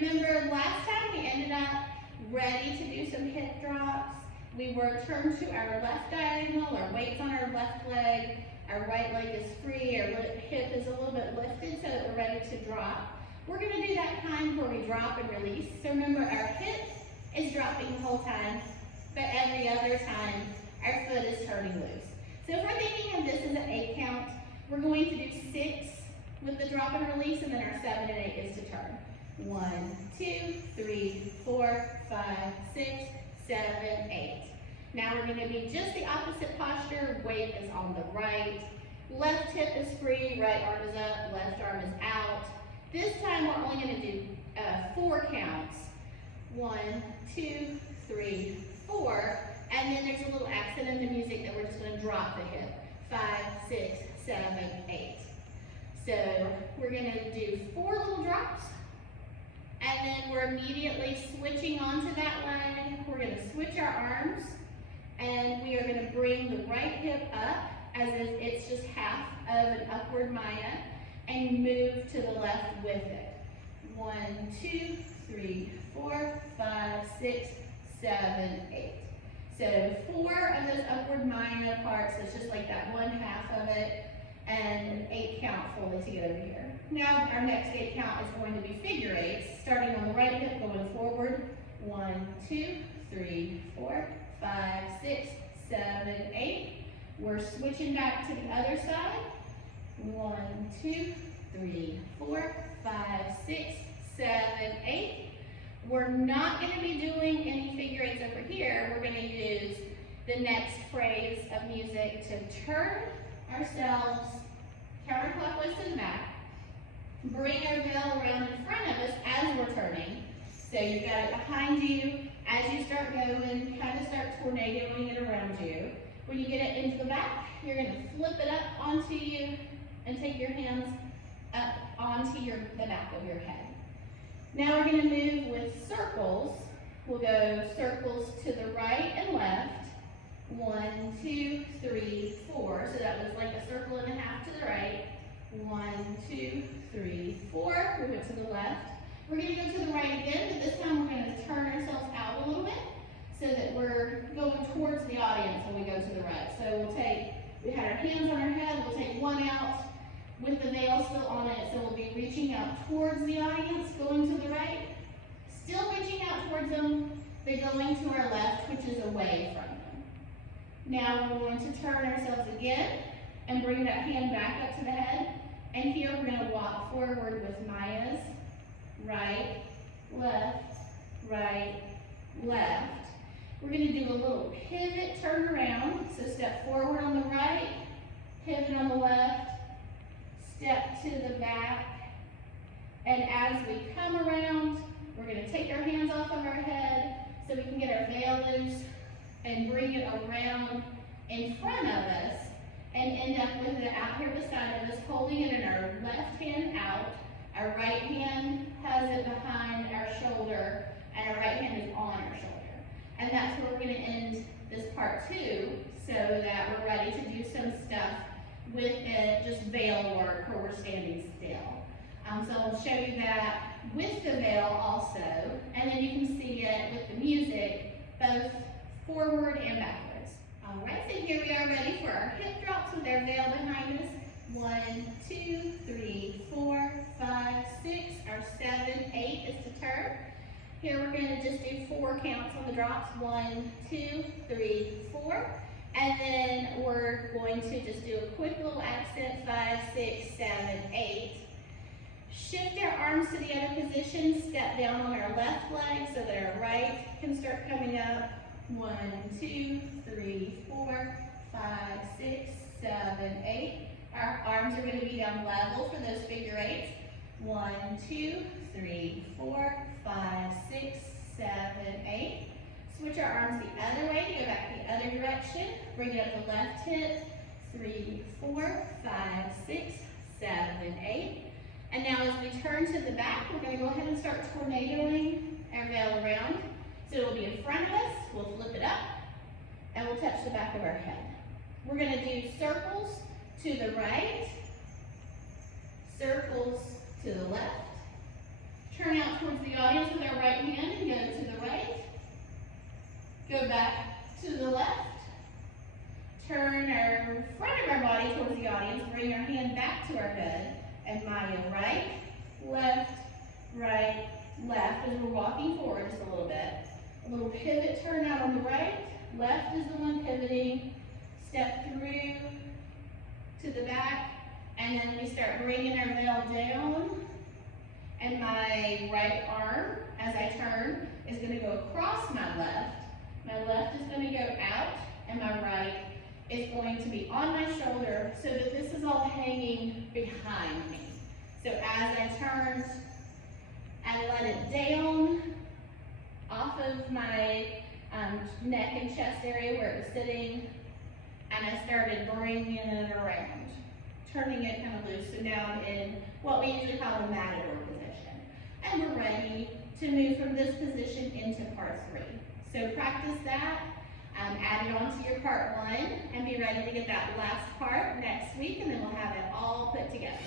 remember last time we ended up ready to do some hip drops. We were turned to our left diagonal, our weight's on our left leg, our right leg is free, our hip is a little bit lifted so that we're ready to drop. We're gonna do that kind where we drop and release. So remember, our hip is dropping the whole time, but every other time, our foot is turning loose. So if we're thinking of this as an 8 count, we're going to do 6 with the drop and release, and then our 7 and 8 is to turn. 1, 2, 3, 4, 5, 6, 7, 8. Now we're going to be just the opposite posture. Weight is on the right. Left hip is free, right arm is up, left arm is out. This time we're only going to do 4 counts. 1, 2, 3, 4. And then there's a little accent in the music that we're just going to drop the hip. 5, 6, 7, 8. So we're going to do 4 little drops. And then we're immediately switching onto that leg. We're going to switch our arms. And we are going to bring the right hip up as if it's just half of an upward Maya and move to the left with it. 1, 2, 3, 4, 5, 6, 7, 8. So 4 of those upward Maya parts, it's just like that 1/2 of it, and an 8 count fully to get over here. Now our next 8 count is going to be figure 8s, starting on the right hip, going forward. 1, 2, 3, 4, 5, 6, 7, 8. We're switching back to the other side. 1, 2, 3, 4, 5, 6, 7, 8. We're not going to be doing any figure 8s over here. We're going to use the next phrase of music to turn ourselves counterclockwise to the back, bring our veil around in front of us as we're turning. So you've got it behind you. As you start going, kind of start tornadoing it around you. When you get it into the back, you're going to flip it up onto you and take your hands up onto the back of your head. Now we're going to move with circles. We'll go circles to the right and left. 1, 2, 3, 4. So that was like a circle and a half to the right. 1, 2, 3, 4. We went to the left. We're going to go to the right again, but this time we're going to turn ourselves out a little bit so that we're going towards the audience when we go to the right. So we had our hands on our head, we'll take one out with the veil still on it, so we'll be reaching out towards the audience, going to the right, still reaching out towards them, but going to our left, which is away from them. Now we're going to turn ourselves again and bring that hand back up to the head, and here we're going to walk forward with Maya's. Right, left, right, left. We're going to do a little pivot turn around. So step forward on the right, pivot on the left, step to the back. And as we come around, we're going to take our hands off of our head so we can get our veil loose and bring it around in front of us and end up with it out here beside of us, holding it in our left hand out. Our right hand has it behind our shoulder, and our right hand is on our shoulder. And that's where we're going to end this part 2, so that we're ready to do some stuff with it, just veil work, where we're standing still. So I'll show you that with the veil also, and then you can see it with the music, both forward and backwards. All right, so here we are ready for our hip drops with our veil behind us. 1, 2, 3, 4, 5, 6. Our 7, 8 is to turn. Here we're going to just do 4 counts on the drops. 1, 2, 3, 4. And then we're going to just do a quick little accent. 5, 6, 7, 8. Shift our arms to the other position. Step down on our left leg so that our right can start coming up. 1, 2, 3, 4, 5, 6, 7, 8. Our arms are going to be down level for those figure 8s. 1, 2, 3, 4, 5, 6, 7, 8. Switch our arms the other way, go back the other direction. Bring it up the left hip. 3, 4, 5, 6, 7, 8. And now as we turn to the back, we're going to go ahead and start tornadoing our veil around. So it'll be in front of us. We'll flip it up, and we'll touch the back of our head. We're going to do circles to the right, circles to the left, Turn out towards the audience with our right hand and go to the right. Go back to the left. Turn our front of our body towards the audience. Bring our hand back to our head. And Maya, right, left, left as we're walking forward just a little bit. A little pivot turn out on the right. Left is the one pivoting. Step through to the back. And then we start bringing our veil down. And my right arm, as I turn, is going to go across my left. My left is going to go out, and my right is going to be on my shoulder so that this is all hanging behind me. So as I turned, I let it down off of my neck and chest area where it was sitting, and I started bringing it around, turning it kind of loose. So now I'm in what we usually call a matador position. And we're ready to move from this position into part 3. So practice that, add it on to your part 1, and be ready to get that last part next week, and then we'll have it all put together.